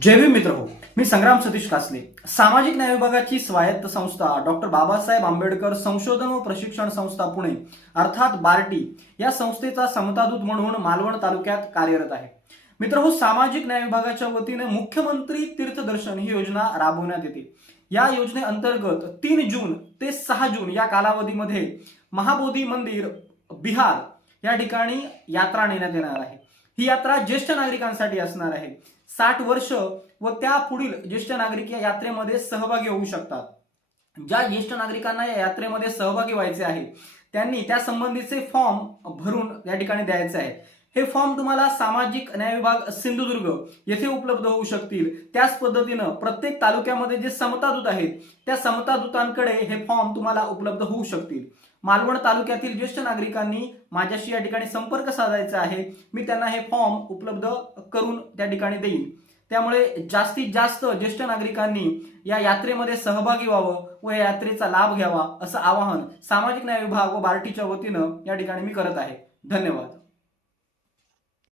जय भीम मित्र हो. मी संग्राम सतीश कासले. सामाजिक न्याय विभागाची स्वायत्त संस्था डॉक्टर बाबासाहेब आंबेडकर संशोधन व प्रशिक्षण संस्था पुणे अर्थात बार्टी या संस्थेचा समतादूत म्हणून मालवण तालुक्यात कार्यरत आहे. मित्र हो, सामाजिक न्याय विभागाच्या वतीने मुख्यमंत्री तीर्थदर्शन ही योजना राबवण्यात येते. या योजनेअंतर्गत 3 जून ते 6 जून या कालावधीमध्ये महाबोधी मंदिर बिहार या ठिकाणी यात्रा नेण्यात येणार आहे. ही यात्रा ज्येष्ठ नागरिकांसाठी असणार आहे. 60 वर्ष व त्या पुढील ज्येष्ठ नागरिक या यात्रेमध्ये सहभागी होऊ शकतात. ज्या ज्येष्ठ नागरिकांना या यात्रेमध्ये सहभागी व्हायचे आहे त्यांनी त्या संबंधीचे फॉर्म भरून या ठिकाणी द्यायचे आहे. हे फॉर्म तुम्हाला सामाजिक न्याय विभाग सिंधुदुर्ग येथे उपलब्ध होऊ शकतील. त्याच पद्धतीनं प्रत्येक तालुक्यामध्ये जे समतादूत आहेत त्या समतादूतांकडे हे फॉर्म तुम्हाला उपलब्ध होऊ शकतील. मालवण तालुक्यातील ज्येष्ठ नागरिकांनी माझ्याशी या ठिकाणी संपर्क साधायचा आहे. मी त्यांना हे फॉर्म उपलब्ध करून त्या ठिकाणी देईन. त्यामुळे जास्तीत जास्त ज्येष्ठ नागरिकांनी या यात्रेमध्ये सहभागी व्हावं व या यात्रेचा लाभ घ्यावा असं आवाहन सामाजिक न्याय विभाग व बार्टीच्या वतीनं या ठिकाणी मी करत आहे. धन्यवाद.